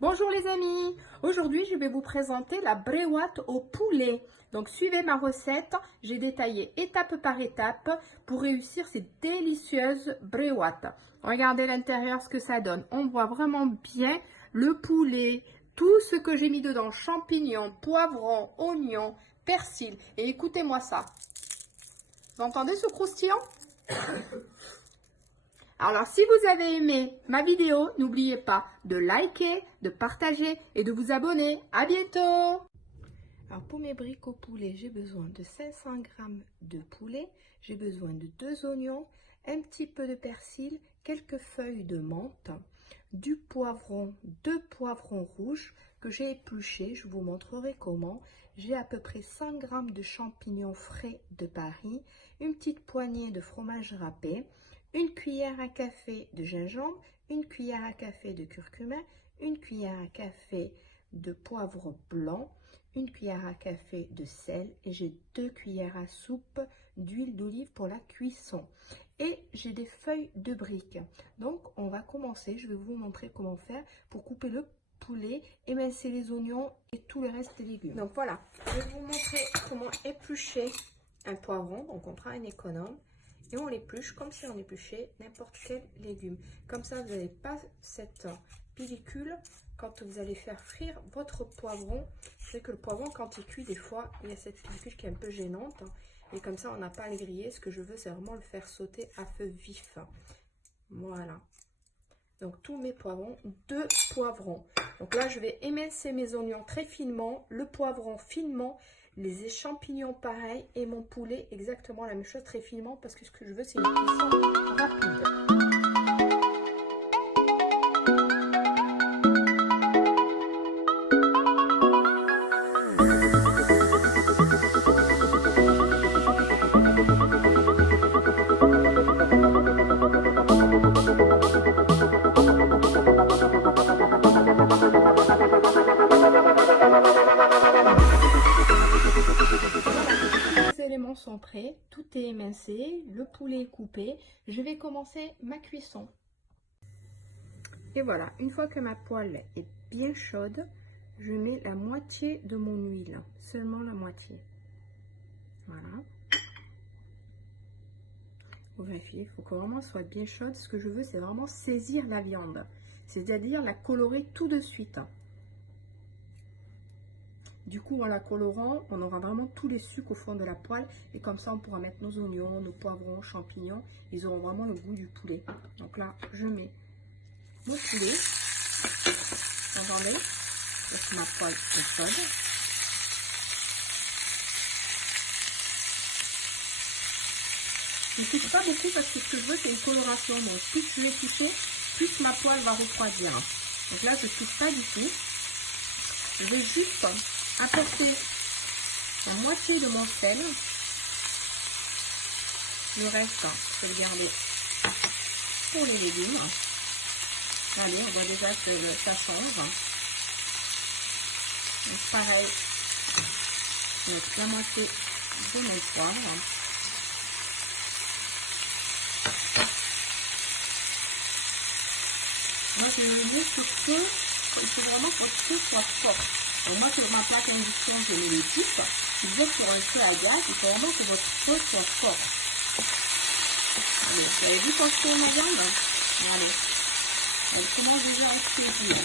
Bonjour les amis, aujourd'hui je vais vous présenter la bréouate au poulet. Donc suivez ma recette, j'ai détaillé étape par étape pour réussir ces délicieuses bréouates. Regardez l'intérieur ce que ça donne, on voit vraiment bien le poulet, tout ce que j'ai mis dedans, champignons, poivrons, oignons, persil. Et écoutez-moi ça, vous entendez ce croustillant? Alors, si vous avez aimé ma vidéo, n'oubliez pas de liker, de partager et de vous abonner. À bientôt! Alors, pour mes briques au poulet, j'ai besoin de 500 g de poulet, j'ai besoin de 2 oignons, un petit peu de persil, quelques feuilles de menthe, du poivron, 2 poivrons rouges que j'ai épluchés, je vous montrerai comment. J'ai à peu près 100 g de champignons frais de Paris, une petite poignée de fromage râpé, une cuillère à café de gingembre, une cuillère à café de curcuma, une cuillère à café de poivre blanc, une cuillère à café de sel et j'ai 2 cuillères à soupe d'huile d'olive pour la cuisson. Et j'ai des feuilles de briques. Donc on va commencer, je vais vous montrer comment faire pour couper le poulet, émincer les oignons et tout le reste des légumes. Donc voilà, je vais vous montrer comment éplucher un poivron. Donc on prend un économe et on l'épluche comme si on épluchait n'importe quel légume. Comme ça, vous n'avez pas cette pellicule quand vous allez faire frire votre poivron. C'est que le poivron, quand il cuit, des fois, il y a cette pellicule qui est un peu gênante. Et comme ça, on n'a pas à le griller. Ce que je veux, c'est vraiment le faire sauter à feu vif. Voilà. Donc, tous mes poivrons, 2 poivrons. Donc là, je vais émincer mes oignons très finement, le poivron finement, les champignons pareil et mon poulet exactement la même chose très finement parce que ce que je veux c'est une cuisson rapide. Sont prêts, tout est émincé, le poulet est coupé, je vais commencer ma cuisson. Et voilà, une fois que ma poêle est bien chaude, je mets la moitié de mon huile, seulement la moitié. Voilà. Vous vérifiez, il faut que vraiment soit bien chaude. Ce que je veux, c'est vraiment saisir la viande, c'est-à-dire la colorer tout de suite. Du coup, en la colorant, on aura vraiment tous les sucres au fond de la poêle. Et comme ça, on pourra mettre nos oignons, nos poivrons, champignons. Ils auront vraiment le goût du poulet. Donc là, je mets mon poulet. Vous entendez? Laisse ma poêle est chaude. Je ne touche pas beaucoup parce que ce que je veux, c'est une coloration. Donc, plus je vais toucher, plus ma poêle va refroidir. Donc là, je ne touche pas du tout. Je vais juste apporter la moitié de mon sel. Le reste, je vais le garder pour les légumes. Allez, on voit déjà que ça change. Donc pareil, avec la moitié de mon poivre. Moi, je le mets sur feu. Il faut vraiment que votre feu soit fort. Donc moi, sur ma plaque induction, je mets le type. Si vous êtes sur un feu à gaz, il faut vraiment que votre feu soit fort. Allez, vous avez vu quand je fais ma viande? Allez, elle commence déjà à se saisir.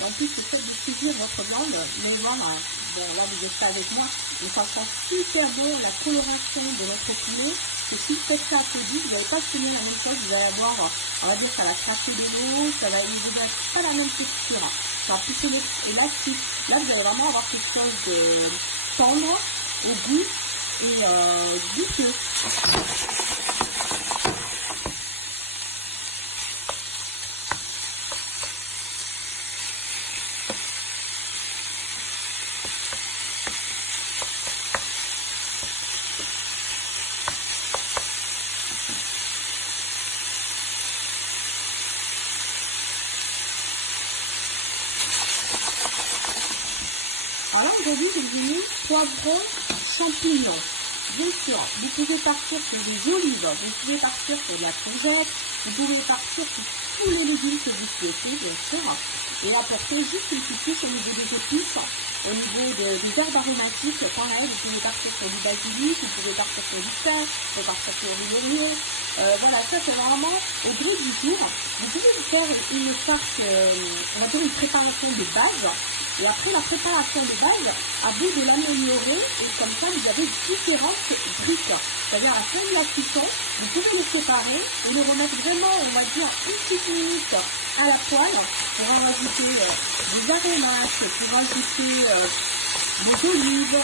En plus, le fait de cuisiner votre viande, mais voilà, bon là vous êtes avec moi, mais ça sent super bon la coloration de notre poulet. Que si vous faites ça à feu vif, vous n'allez pas cuisiner la même chose, vous allez avoir, on va dire, ça va craquer de l'eau, ça va, il va pas la même texture. Ça va plus et là, là vous allez vraiment avoir quelque chose de tendre au goût et goûteux. aujourd'hui, j'ai mis poivron, champignons. Bien sûr, vous pouvez partir sur des olives, vous pouvez partir sur de la courgette, vous pouvez partir sur tous les légumes que vous souhaitez, bien sûr, et apporter juste une petite touche au niveau des épices, au niveau des herbes aromatiques. Pareil, vous pouvez partir sur du basilic, vous pouvez partir sur du thym, vous pouvez partir sur du laurier. Voilà, ça c'est vraiment au gré du jour. Vous pouvez vous faire une farce, on va dire une préparation de base. Et après la préparation de base, à vous de l'améliorer et comme ça vous avez différentes briques. C'est-à-dire à la fin de la cuisson, vous pouvez les séparer et les remettre vraiment, on va dire, une petite minute à la poêle pour en rajouter des aromates, pour rajouter des olives,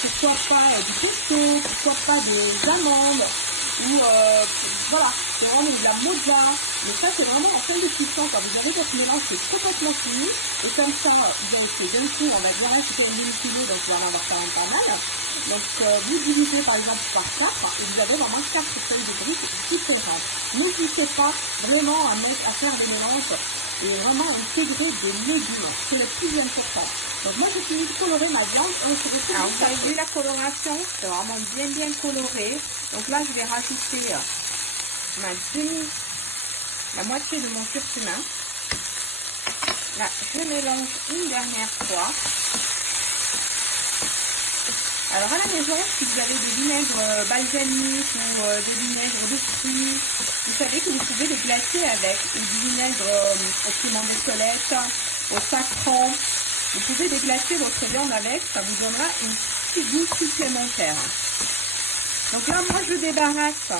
pourquoi pas du pesto, pourquoi pas des amandes. Ou voilà, c'est vraiment de la mozza, mais ça c'est vraiment en fin de cuisson quand vous avez votre mélange qui est complètement fini, et comme ça vous avez fait d'un coup, on va dire là c'était un demi-kilo, donc vous allez en avoir quand même pas mal. Donc vous divisez par exemple par 4 et vous avez vraiment 4 feuilles de briques différentes. N'hésitez pas vraiment à faire des mélanges et vraiment intégrer des légumes, c'est le plus important. Donc moi j'ai fini de colorer ma viande et on se retrouve. Alors vous avez vu la coloration, c'est vraiment bien coloré. Donc là je vais rajouter la moitié de mon curcuma. Là je mélange une dernière fois. Alors à la maison, si vous avez des vinaigres balsamiques ou des vinaigres de fruits, vous savez que vous pouvez les glacer avec, ou du vinaigre au piment d'Espelette, au safran. Vous pouvez déglacer votre viande avec, ça vous donnera une petite goût supplémentaire. Donc là, moi, je débarrasse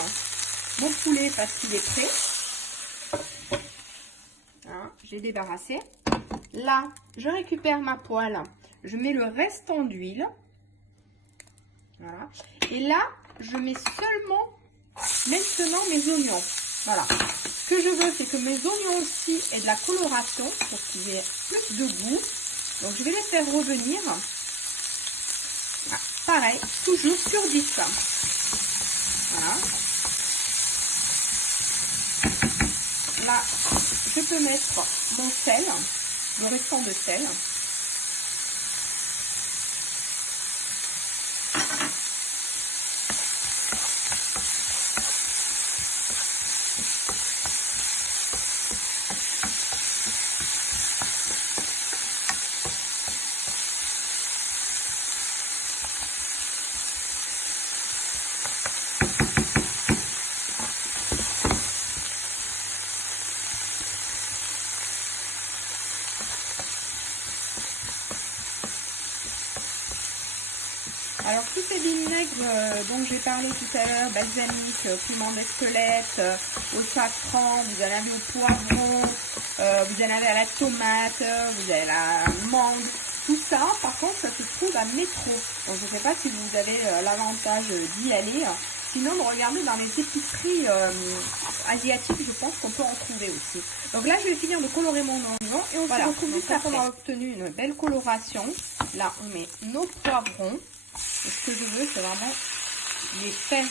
mon poulet parce qu'il est prêt. Hein, j'ai débarrassé. Là, je récupère ma poêle. Je mets le restant d'huile. Voilà. Et là, je mets seulement maintenant mes oignons. Voilà. Ce que je veux, c'est que mes oignons aussi aient de la coloration pour qu'ils aient plus de goût. Donc, je vais les faire revenir. Voilà. Pareil, toujours sur 10. Voilà. Là, je peux mettre mon sel, le restant de sel. Alors tous ces vinaigres dont j'ai parlé tout à l'heure, balsamique, piment d'Espelette, au safran, vous en avez au poivron, vous en avez à la tomate, vous avez à la mangue, tout ça par contre ça se trouve à Métro. Donc je ne sais pas si vous avez l'avantage d'y aller, sinon de regarder dans les épiceries asiatiques, je pense qu'on peut en trouver aussi. Donc là je vais finir de colorer mon oignon et on se retrouve juste après. On a obtenu une belle coloration. Là on met nos poivrons. Et ce que je veux, c'est vraiment les faire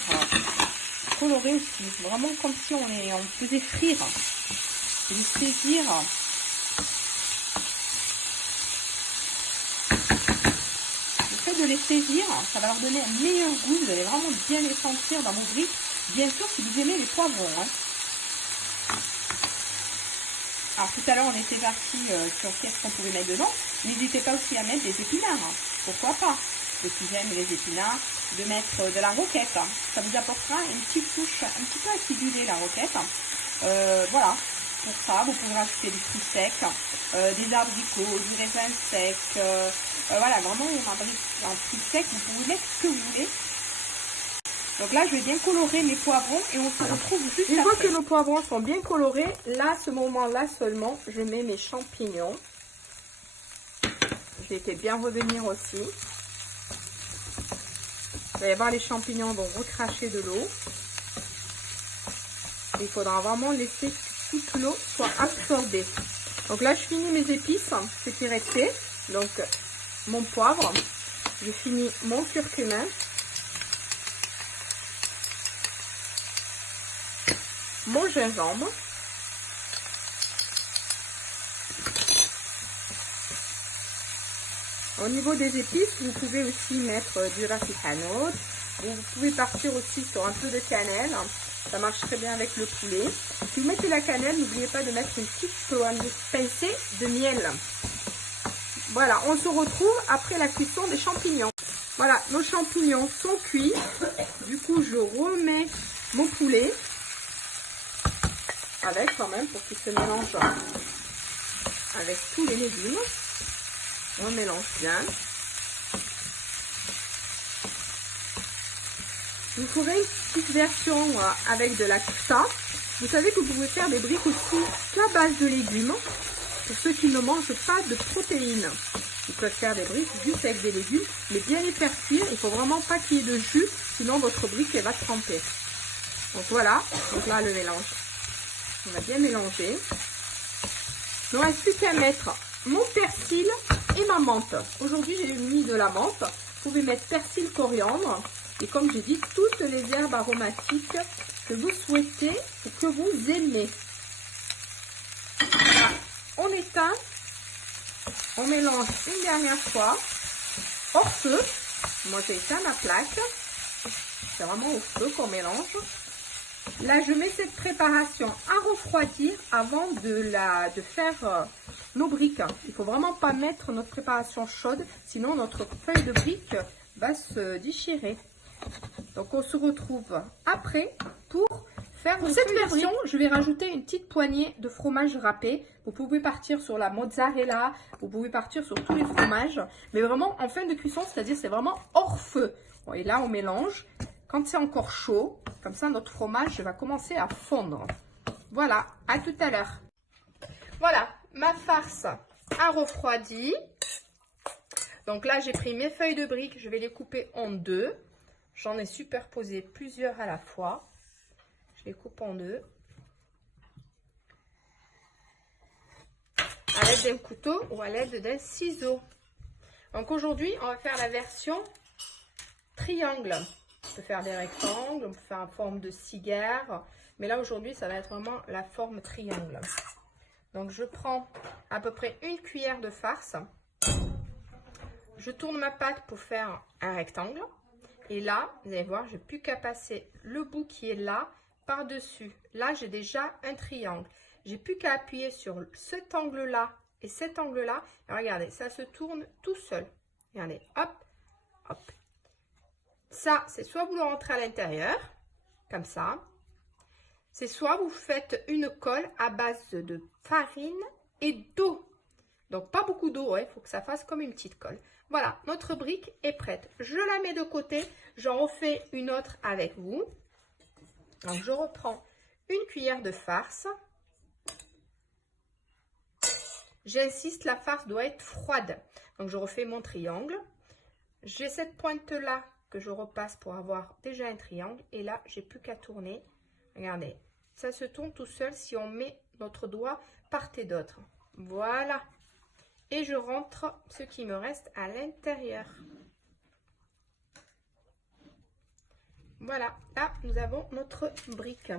colorer aussi. Vraiment comme si on faisait frire. Et les saisir. Le fait de les saisir, ça va leur donner un meilleur goût. Vous allez vraiment bien les sentir dans vos briques. Bien sûr, si vous aimez les poivrons. Hein. Alors tout à l'heure, on était parti sur qu'est-ce qu'on pouvait mettre dedans. N'hésitez pas aussi à mettre des épinards. Hein. Pourquoi pas? Ceux qui aiment les épinards, de mettre de la roquette. Ça vous apportera une petite touche un petit peu acidulée, la roquette. Voilà, pour ça, vous pouvez rajouter des fruits secs, des abricots, du raisin sec. Voilà, vraiment, un fruit sec, vous pouvez mettre ce que vous voulez. Donc là, je vais bien colorer mes poivrons et on se retrouve juste après. Une fois que nos poivrons sont bien colorés, là, à ce moment-là seulement, je mets mes champignons. Je vais bien revenir aussi. Vous allez voir, les champignons vont recracher de l'eau. Il faudra vraiment laisser que toute l'eau soit absorbée. Donc là, je finis mes épices, ce qui est resté. Donc, mon poivre. Je finis mon curcuma. Mon gingembre. Au niveau des épices, vous pouvez aussi mettre du ras el hanout. Vous pouvez partir aussi sur un peu de cannelle. Ça marche très bien avec le poulet. Si vous mettez la cannelle, n'oubliez pas de mettre une petite pincée de miel. Voilà, on se retrouve après la cuisson des champignons. Voilà, nos champignons sont cuits. Du coup, je remets mon poulet avec quand même pour qu'il se mélange avec tous les légumes. On mélange bien. Je vous ferai une petite version avec de la kfta. Vous savez que vous pouvez faire des briques aussi à base de légumes. Pour ceux qui ne mangent pas de protéines, ils peuvent faire des briques juste avec des légumes, mais bien les faire cuire. Il ne faut vraiment pas qu'il y ait de jus, sinon votre brique elle va tremper. Donc voilà, donc là le mélange. On va bien mélanger. Il ne reste plus qu'à mettre mon persil et ma menthe. Aujourd'hui j'ai mis de la menthe. Vous pouvez mettre persil, coriandre. Et comme j'ai dit, toutes les herbes aromatiques que vous souhaitez ou que vous aimez. Voilà. On éteint, on mélange une dernière fois, hors feu. Moi j'ai éteint ma plaque, c'est vraiment au feu qu'on mélange. Là je mets cette préparation à refroidir avant de faire nos briques. Il ne faut vraiment pas mettre notre préparation chaude, sinon notre feuille de brique va se déchirer. Donc on se retrouve après pour faire cette version. Je vais rajouter une petite poignée de fromage râpé. Vous pouvez partir sur la mozzarella, vous pouvez partir sur tous les fromages, mais vraiment en fin de cuisson, c'est-à-dire c'est vraiment hors feu. Bon, et là on mélange. Quand c'est encore chaud, comme ça notre fromage va commencer à fondre. Voilà, à tout à l'heure. Voilà, ma farce a refroidi. Donc là j'ai pris mes feuilles de briques, je vais les couper en deux. J'en ai superposé plusieurs à la fois. Je les coupe en deux. À l'aide d'un couteau ou à l'aide d'un ciseau. Donc aujourd'hui, on va faire la version triangle. On peut faire des rectangles, on peut faire en forme de cigare. Mais là aujourd'hui, ça va être vraiment la forme triangle. Donc je prends à peu près une cuillère de farce. Je tourne ma pâte pour faire un rectangle. Et là, vous allez voir, je n'ai plus qu'à passer le bout qui est là par-dessus. Là, j'ai déjà un triangle. J'ai plus qu'à appuyer sur cet angle-là et cet angle-là. Regardez, ça se tourne tout seul. Regardez, hop, hop. Ça, c'est soit vous le rentrez à l'intérieur, comme ça. C'est soit vous faites une colle à base de farine et d'eau. Donc, pas beaucoup d'eau, il faut que ça fasse comme une petite colle. Voilà, notre brique est prête. Je la mets de côté. J'en refais une autre avec vous. Donc, je reprends une cuillère de farce. J'insiste, la farce doit être froide. Donc, je refais mon triangle. J'ai cette pointe-là que je repasse pour avoir déjà un triangle. Et là, j'ai plus qu'à tourner. Regardez, ça se tourne tout seul si on met notre doigt part et d'autre. Voilà. Et je rentre ce qui me reste à l'intérieur. Voilà, là, nous avons notre brique.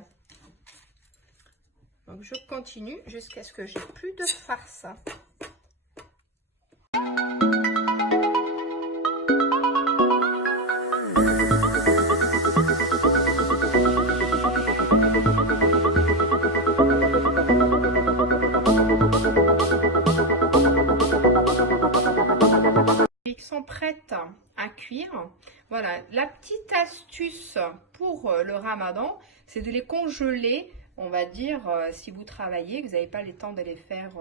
Donc, je continue jusqu'à ce que j'ai plus de farce. Sont prêtes à cuire. Voilà, la petite astuce pour le ramadan, c'est de les congeler, on va dire, si vous travaillez, que vous n'avez pas le temps de les faire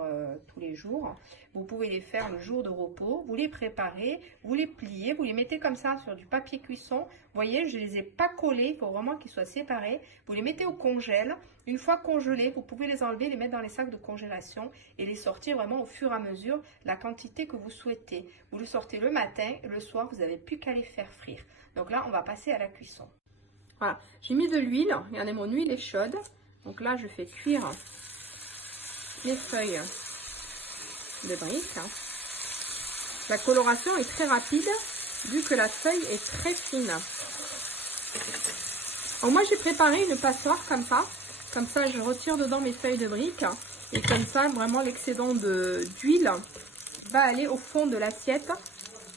tous les jours. Vous pouvez les faire le jour de repos, vous les préparez, vous les pliez, vous les mettez comme ça sur du papier cuisson. Vous voyez, je ne les ai pas collés, il faut vraiment qu'ils soient séparés. Vous les mettez au congèle. Une fois congelés, vous pouvez les enlever, les mettre dans les sacs de congélation et les sortir vraiment au fur et à mesure, la quantité que vous souhaitez. Vous le sortez le matin et le soir, vous n'avez plus qu'à les faire frire. Donc là, on va passer à la cuisson. Voilà, j'ai mis de l'huile. Regardez, mon huile est chaude. Donc là, je fais cuire mes feuilles de briques. La coloration est très rapide vu que la feuille est très fine. Alors moi, j'ai préparé une passoire comme ça. Comme ça, je retire dedans mes feuilles de briques. Et comme ça, vraiment, l'excédent d'huile va aller au fond de l'assiette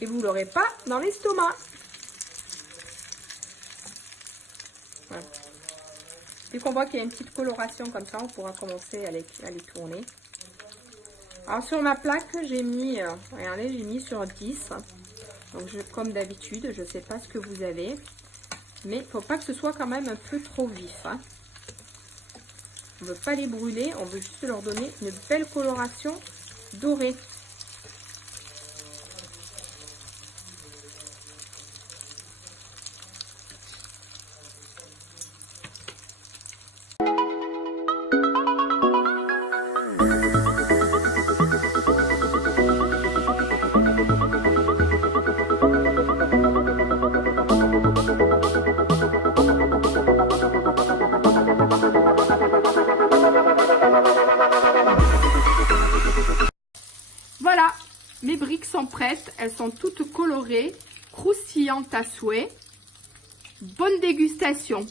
et vous ne l'aurez pas dans l'estomac. Voilà. Dès qu'on voit qu'il y a une petite coloration comme ça, on pourra commencer à les tourner. Alors sur ma plaque, j'ai mis, regardez, j'ai mis sur 10. Donc comme d'habitude, je ne sais pas ce que vous avez. Mais il ne faut pas que ce soit quand même un peu trop vif. Hein. On ne veut pas les brûler, on veut juste leur donner une belle coloration dorée. Voilà, mes briques sont prêtes, elles sont toutes colorées, croustillantes à souhait. Bonne dégustation!